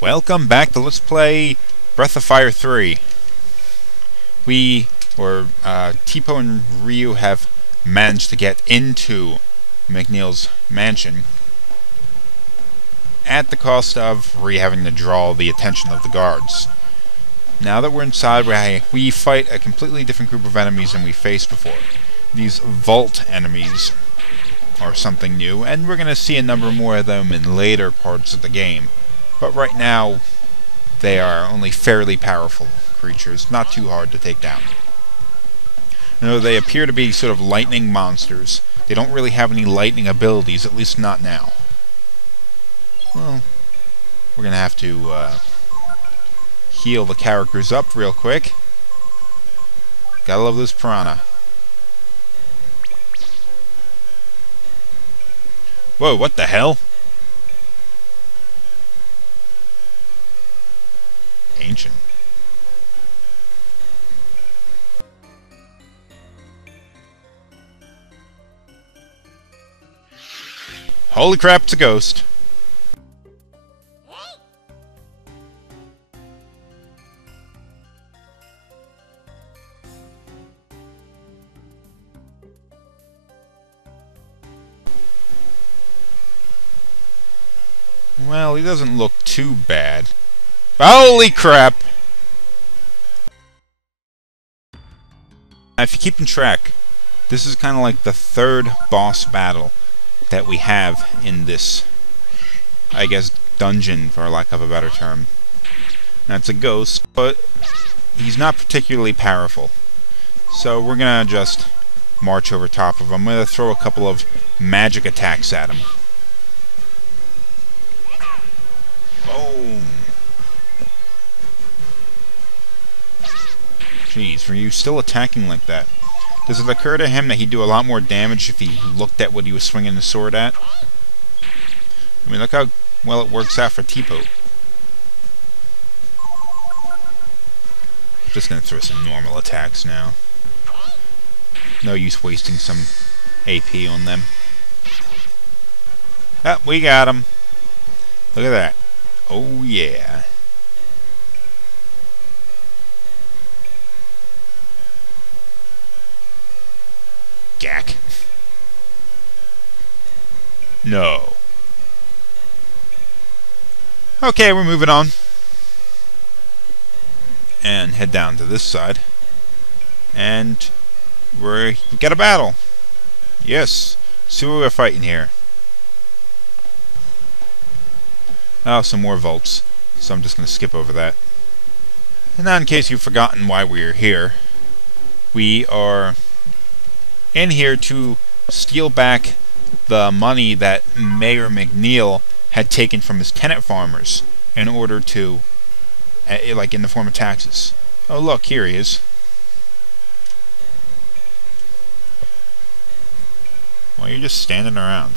Welcome back to Let's Play Breath of Fire 3. Teepo and Ryu have managed to get into McNeil's mansion at the cost of having to draw the attention of the guards. Now that we're inside, we fight a completely different group of enemies than we faced before. These vault enemies are something new, and we're going to see a number more of them in later parts of the game. But right now, they are only fairly powerful creatures, not too hard to take down. No, they appear to be sort of lightning monsters. They don't really have any lightning abilities, at least not now. Well, we're going to have to heal the characters up real quick. Gotta love this piranha. Whoa, what the hell? Ancient. Holy crap, it's a ghost. Well, he doesn't look too bad. Holy crap! Now, if you're keeping track, this is kind of like the third boss battle that we have in this, I guess, dungeon, for lack of a better term. Now, it's a ghost, but he's not particularly powerful. So we're gonna just march over top of him. I'm gonna throw a couple of magic attacks at him. Boom! Jeez, were you still attacking like that? Does it occur to him that he'd do a lot more damage if he looked at what he was swinging the sword at? I mean, look how well it works out for Teepo. Just gonna throw some normal attacks now. No use wasting some AP on them. Ah, we got him. Look at that. Oh yeah. Gack. No. Okay, we're moving on. And head down to this side. And we got a battle. Yes. See what we're fighting here. Oh, some more vaults. So I'm just going to skip over that. And now, in case you've forgotten why we're here, we are in here to steal back the money that Mayor McNeil had taken from his tenant farmers in order to, like, in the form of taxes. Oh, look, here he is. Well, you're just standing around.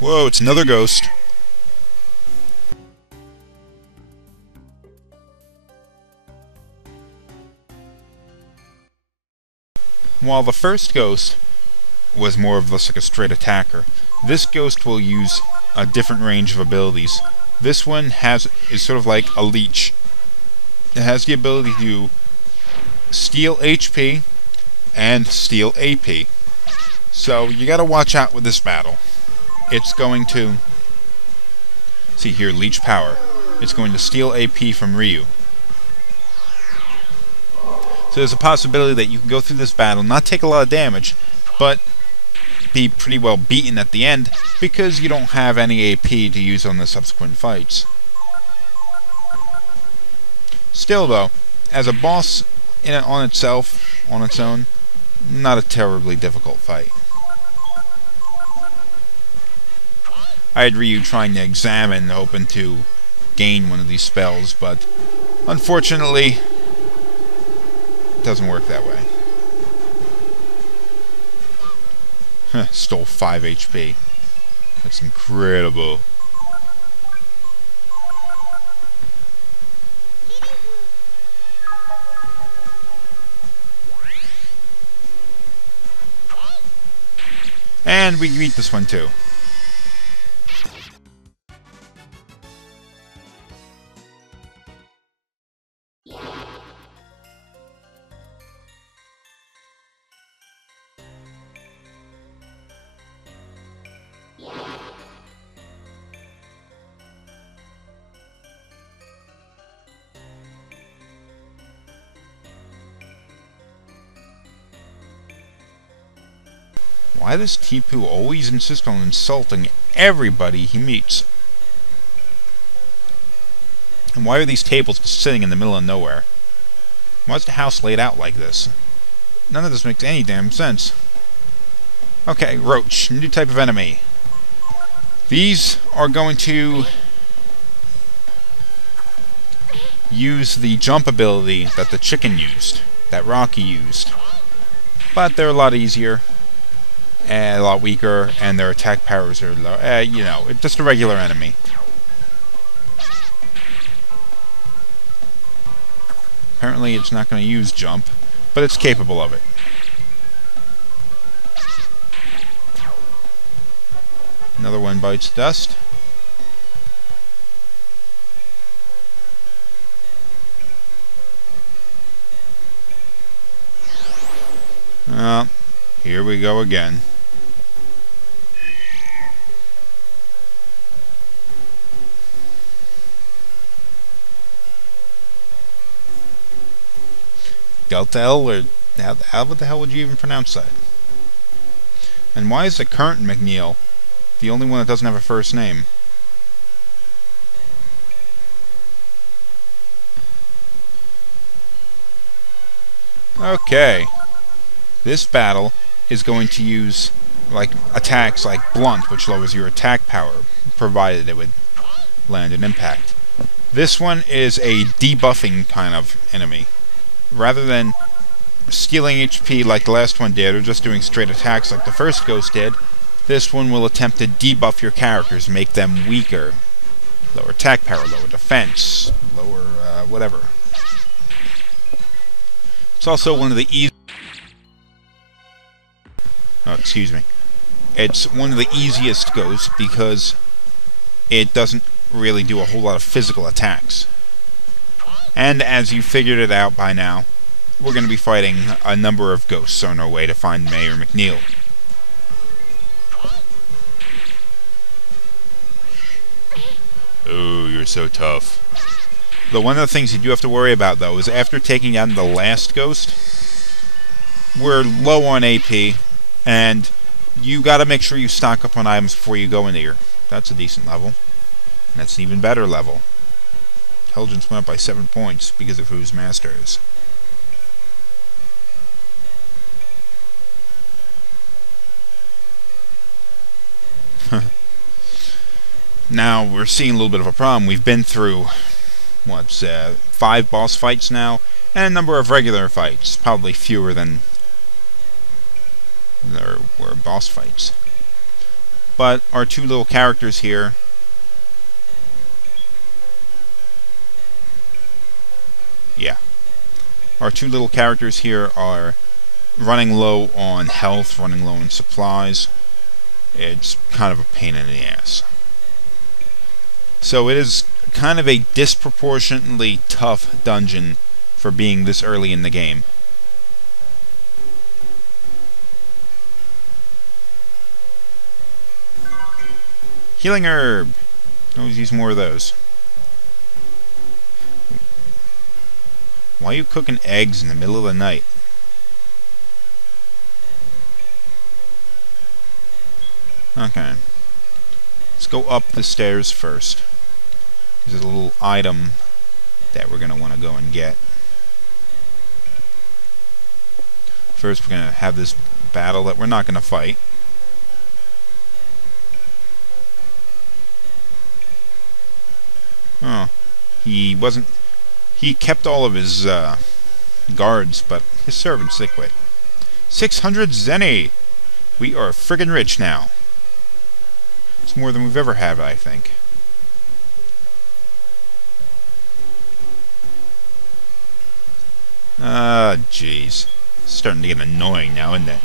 Whoa, it's another ghost. While the first ghost was more of just like a straight attacker, this ghost will use a different range of abilities. This one is sort of like a leech. It has the ability to steal HP and steal AP. So you gotta watch out with this battle. It's going to, see here, leech power. It's going to steal AP from Ryu. So there's a possibility that you can go through this battle, not take a lot of damage, but be pretty well beaten at the end because you don't have any AP to use on the subsequent fights. Still though, as a boss on its own, not a terribly difficult fight. I had Ryu trying to examine, hoping to gain one of these spells, but unfortunately, it doesn't work that way. Stole 5 HP. That's incredible. And we beat this one too. Why does Teepo always insist on insulting everybody he meets? And why are these tables just sitting in the middle of nowhere? Why is the house laid out like this? None of this makes any damn sense. Okay, Roach, new type of enemy. These are going to use the jump ability that the chicken used, that Rocky used. But they're a lot easier. And a lot weaker, and their attack powers are low. You know, it's just a regular enemy. Apparently it's not going to use jump, but it's capable of it. Another one bites dust. Here we go again. Delta L, or what the hell would you even pronounce that? And why is the current McNeil the only one that doesn't have a first name? Okay. This battle is going to use like attacks like Blunt, which lowers your attack power, provided it would land an impact. This one is a debuffing kind of enemy. Rather than stealing HP like the last one did, or just doing straight attacks like the first ghost did, this one will attempt to debuff your characters, make them weaker. Lower attack power, lower defense, lower whatever. It's also one of the It's one of the easiest ghosts because it doesn't really do a whole lot of physical attacks. And as you figured it out by now, we're going to be fighting a number of ghosts on our way to find Mayor McNeil. Oh, you're so tough. Though one of the things you do have to worry about, though, is after taking down the last ghost, we're low on AP, and you gotta make sure you stock up on items before you go in here. That's a decent level. And that's an even better level. Intelligence went up by 7 points because of whose master is. Now, we're seeing a little bit of a problem. We've been through, 5 boss fights now, and a number of regular fights. Probably fewer than there were boss fights. But our two little characters here, our two little characters here are running low on health, running low on supplies. It's kind of a pain in the ass. So it is kind of a disproportionately tough dungeon for being this early in the game. Healing herb. Always use more of those. Why are you cooking eggs in the middle of the night? Okay. Let's go up the stairs first. There's a little item that we're going to want to go and get. First, we're going to have this battle that we're not going to fight. Oh, he wasn't... He kept all of his guards, but his servants, they quit. 600 zenny! We are friggin' rich now. It's more than we've ever had, I think. Jeez. It's starting to get annoying now, isn't it?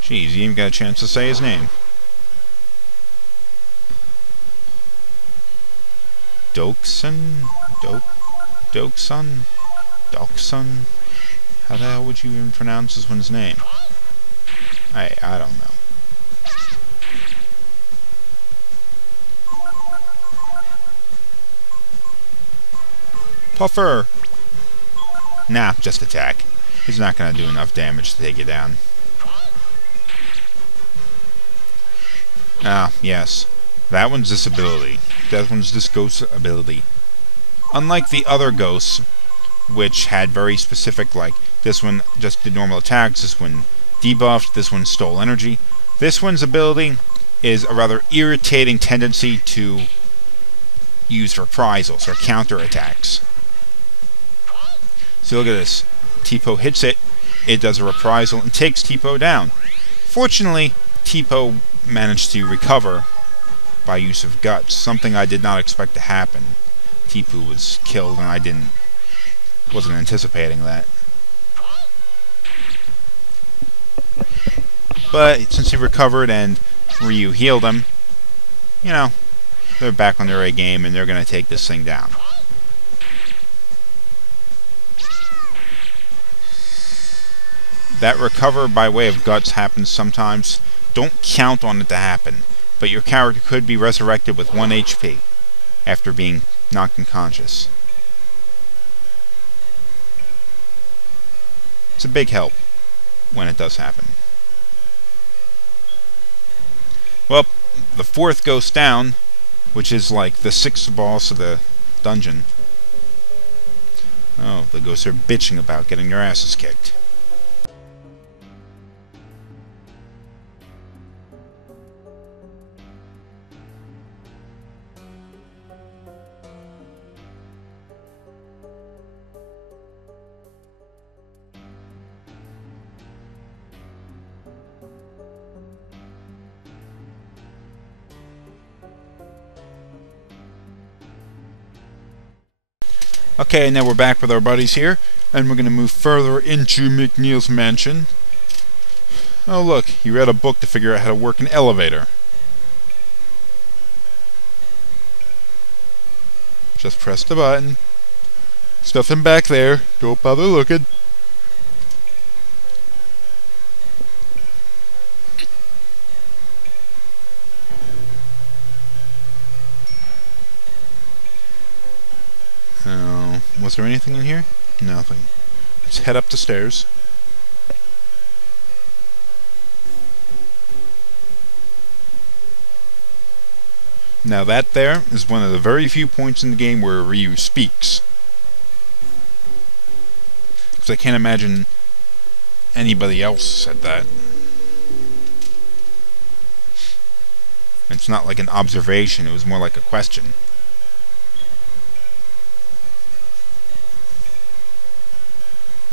Jeez, you even got a chance to say his name. Dokson? Dokson? Dokson? How the hell would you even pronounce this one's name? I don't know. Puffer! Nah, just attack. He's not gonna do enough damage to take you down. Ah, yes. That one's this ability. That one's this ghost's ability. Unlike the other ghosts, which had very specific, like, this one just did normal attacks, this one debuffed, this one stole energy. This one's ability is a rather irritating tendency to use reprisals or counterattacks. So look at this. Teepo hits it, it does a reprisal and takes Teepo down. Fortunately, Teepo managed to recover by use of guts, something I did not expect to happen. Teepo was killed and I wasn't anticipating that. But since he recovered and Ryu healed him, you know, they're back on their A game and they're going to take this thing down. That recover by way of guts happens sometimes. Don't count on it to happen, but your character could be resurrected with 1 HP after being knocked unconscious. It's a big help when it does happen. Well, the 4th ghost down, which is like the 6th boss of the dungeon. Oh, the ghosts are bitching about getting their asses kicked. Okay, now we're back with our buddies here, and we're going to move further into McNeil's mansion. Oh look, he read a book to figure out how to work an elevator. Just press the button. There's nothing back there. Don't bother looking. Was there anything in here? Nothing. Let's head up the stairs. Now that there is one of the very few points in the game where Ryu speaks. Because I can't imagine anybody else said that. It's not like an observation, it was more like a question.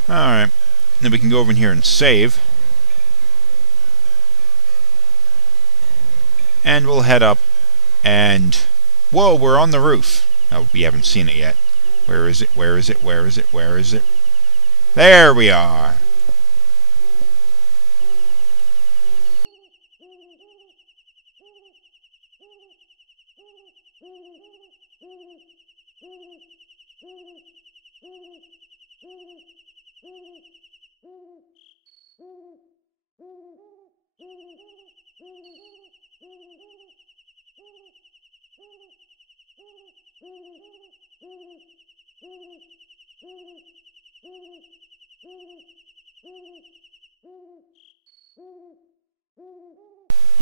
Alright, then we can go over in here and save. And we'll head up and... Whoa, we're on the roof. Oh, we haven't seen it yet. Where is it? Where is it? Where is it? Where is it? There we are!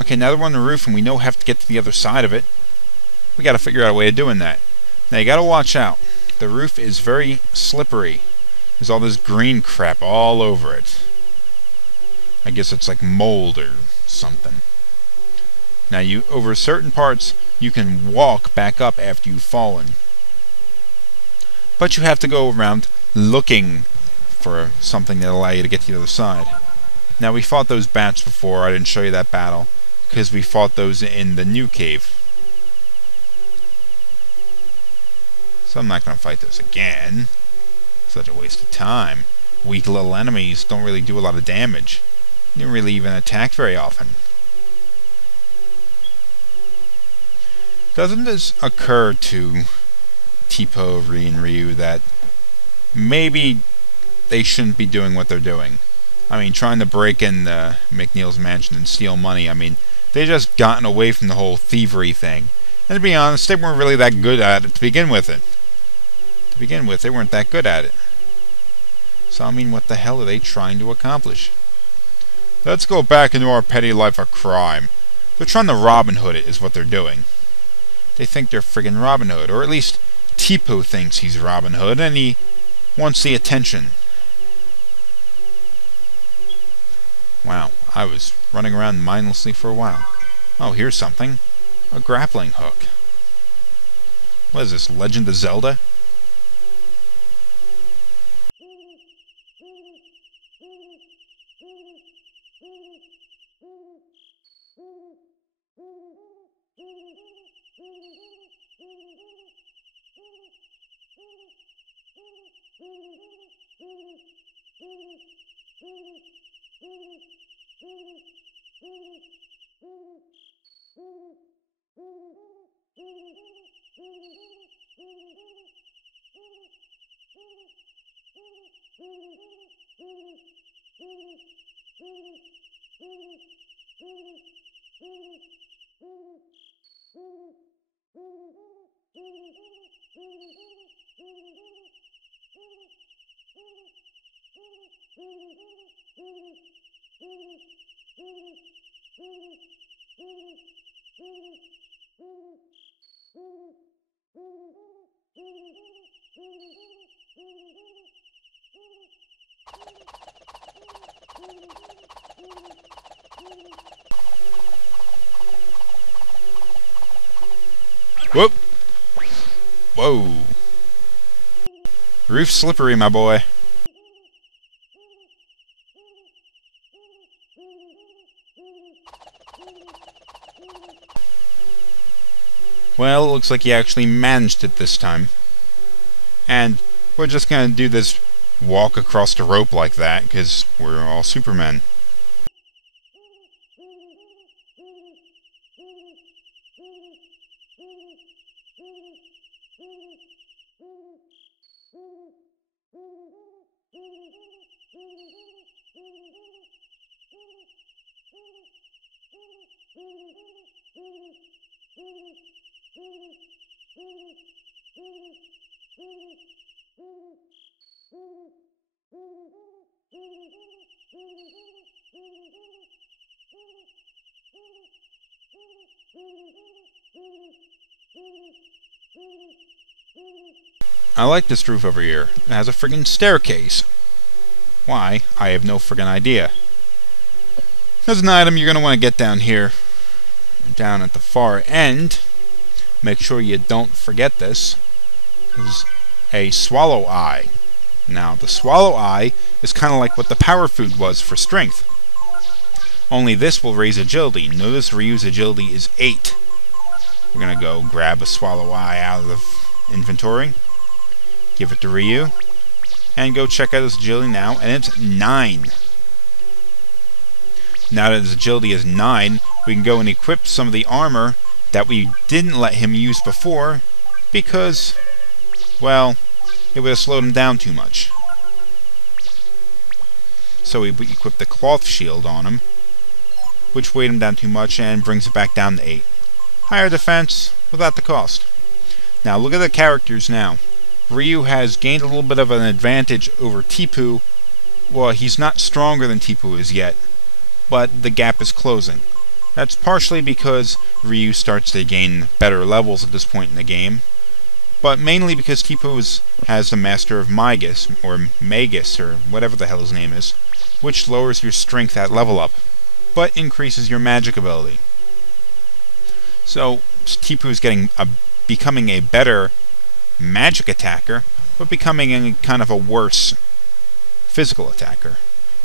Okay, now that we're on the roof and we know we have to get to the other side of it, we gotta figure out a way of doing that. Now you gotta watch out. The roof is very slippery. There's all this green crap all over it. I guess it's like mold or something. Now you, over certain parts, you can walk back up after you've fallen. But you have to go around looking for something that'll allow you to get to the other side. Now we fought those bats before. I didn't show you that battle because we fought those in the new cave. So I'm not going to fight those again. Such a waste of time. Weak little enemies don't really do a lot of damage. They don't really even attack very often. Doesn't this occur to Teepo, Ryu, and Ryu that maybe they shouldn't be doing what they're doing? I mean, trying to break in McNeil's mansion and steal money. I mean, they just gotten away from the whole thievery thing. And to be honest, they weren't really that good at it to begin with. They weren't that good at it. So, I mean, what the hell are they trying to accomplish? Let's go back into our petty life of crime. They're trying to Robin Hood it, is what they're doing. They think they're friggin' Robin Hood, or at least Teepo thinks he's Robin Hood, and he wants the attention. Wow, I was running around mindlessly for a while. Oh, here's something. A grappling hook. What is this, Legend of Zelda? Whoop! Whoa! Roof slippery, my boy. Well, it looks like he actually managed it this time. And we're just gonna do this walk across the rope like that, because we're all Supermen. I like this roof over here. It has a friggin' staircase. Why? I have no friggin' idea. There's an item you're gonna want to get down here. Down at the far end. Make sure you don't forget this. Is a swallow eye. Now, the swallow eye is kind of like what the power food was for strength. Only this will raise agility. Notice Ryu's agility is 8. We're gonna go grab a swallow eye out of the inventory. Give it to Ryu. And go check out his agility now, and it's 9. Now that his agility is 9, we can go and equip some of the armor that we didn't let him use before, because, well, it would have slowed him down too much. So we equip the cloth shield on him, which weighed him down too much and brings it back down to 8. Higher defense without the cost. Now look at the characters now. Ryu has gained a little bit of an advantage over Teepo. Well, he's not stronger than Teepo is yet, but the gap is closing. That's partially because Ryu starts to gain better levels at this point in the game, but mainly because Teepo has the Master of Magus, or Magus, or whatever the hell his name is, which lowers your strength at level up, but increases your magic ability. So Teepo is becoming a better magic attacker, but becoming a kind of a worse physical attacker.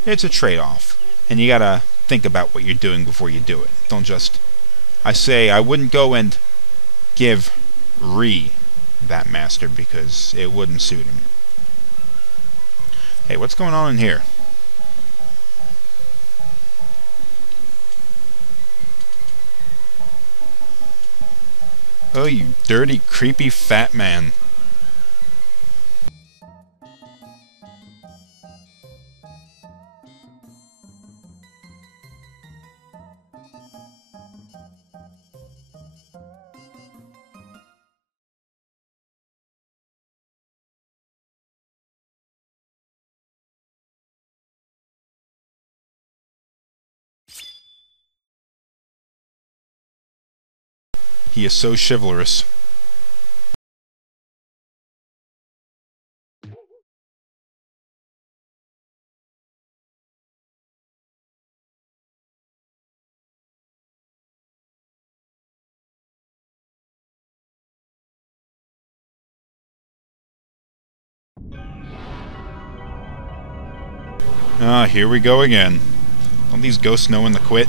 It's a trade-off, and you gotta think about what you're doing before you do it. Don't just... I wouldn't go and give Ree that master, because it wouldn't suit him. Hey, what's going on in here? Oh, you dirty, creepy fat man. He is so chivalrous. Ah, here we go again. Don't these ghosts know when to quit?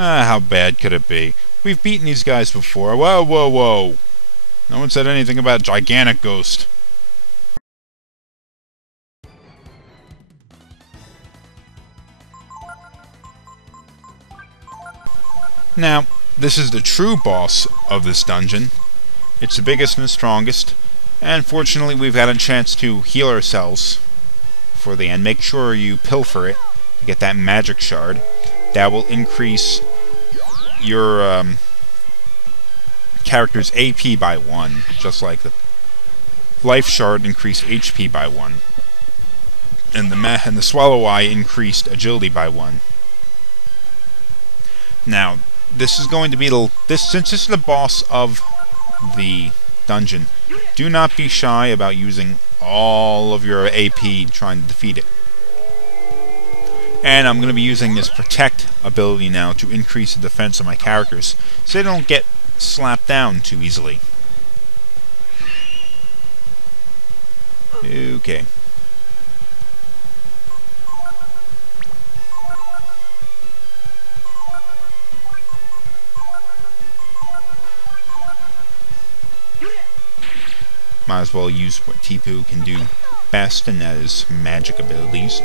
Ah, how bad could it be? We've beaten these guys before. Whoa, whoa, whoa! No one said anything about gigantic ghost. Now, this is the true boss of this dungeon. It's the biggest and the strongest, and fortunately we've had a chance to heal ourselves for the end. Make sure you pilfer it to get that magic shard. That will increase your character's AP by 1, just like the life shard increased HP by 1, and the swallow eye increased agility by 1. Now, this is going to be since this is the boss of the dungeon, do not be shy about using all of your AP trying to defeat it. And I'm going to be using this Protect ability now to increase the defense of my characters, so they don't get slapped down too easily. Okay. Might as well use what Teepo can do best, and that is magic abilities.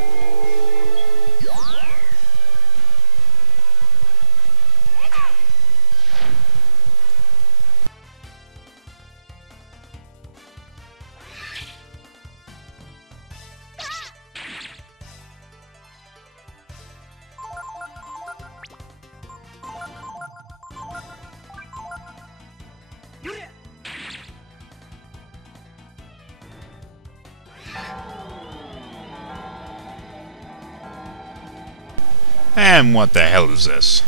And what the hell is this?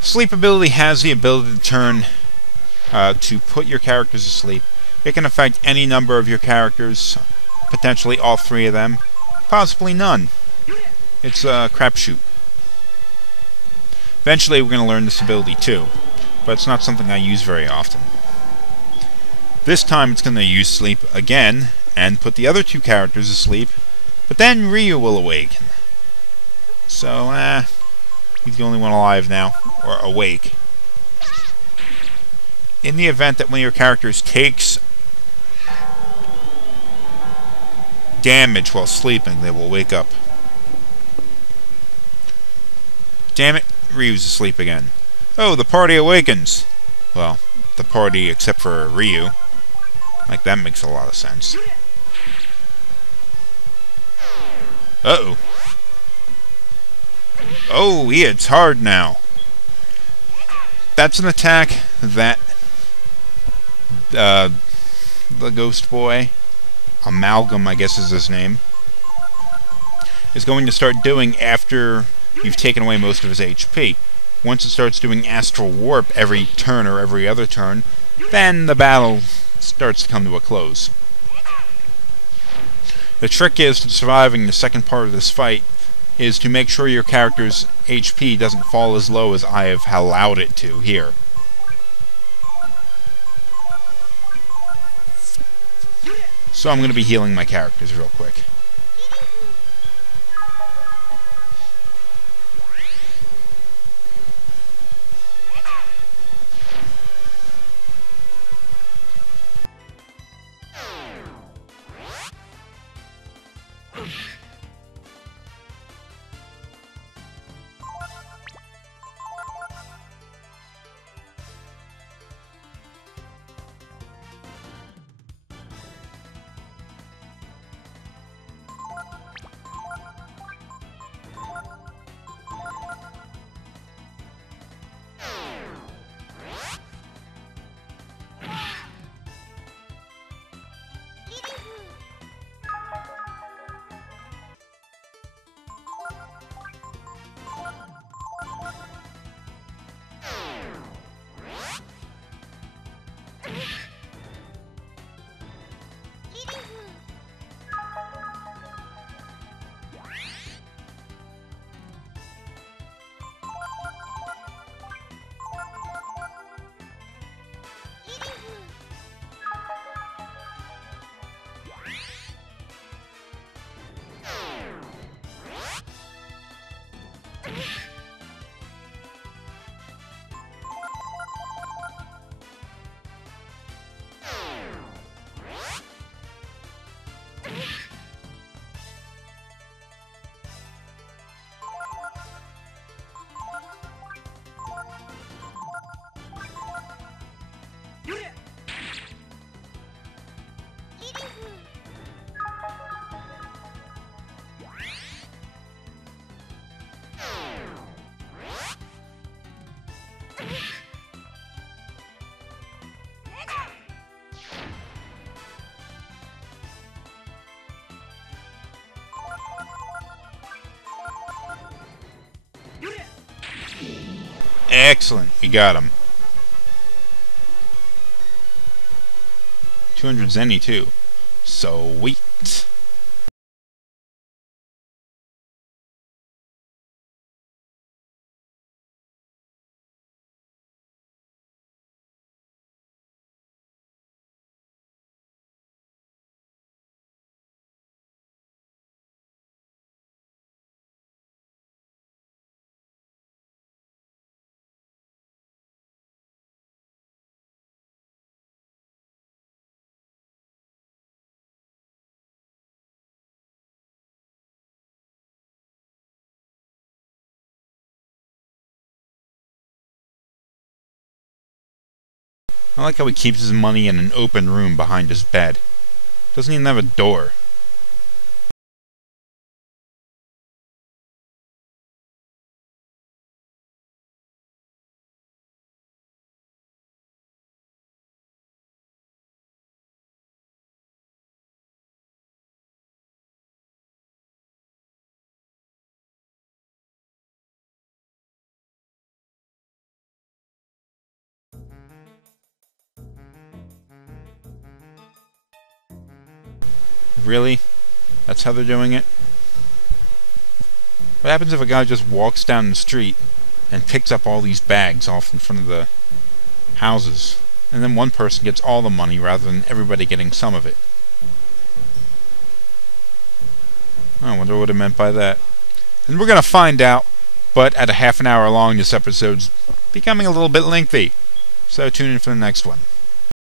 Sleep ability has the ability to turn to put your characters to sleep. It can affect any number of your characters, potentially all 3 of them, possibly none. It's a crapshoot. Eventually we're going to learn this ability too, but it's not something I use very often. This time it's going to use sleep again and put the other 2 characters to sleep, but then Ryu will awaken. So, he's the only one alive now, or awake. In the event that one of your characters takes damage while sleeping, they will wake up. Damn it, Ryu's asleep again. Oh, the party awakens! Well, the party except for Ryu. Like, that makes a lot of sense. Uh-oh. Oh, he hits hard now. That's an attack that the ghost boy, Amalgam I guess is his name, is going to start doing after you've taken away most of his HP. Once it starts doing Astral Warp every turn or every other turn, then the battle starts to come to a close. The trick is to surviving the second part of this fight is to make sure your character's HP doesn't fall as low as I have allowed it to here. So I'm going to be healing my characters real quick. Excellent, you got him. 200 Zenny too. Sweet. I like how he keeps his money in an open room behind his bed. Doesn't even have a door. Really? That's how they're doing it? What happens if a guy just walks down the street and picks up all these bags off in front of the houses, and then one person gets all the money rather than everybody getting some of it? I wonder what it meant by that. And we're gonna find out, but at a half an hour long, this episode's becoming a little bit lengthy. So tune in for the next one.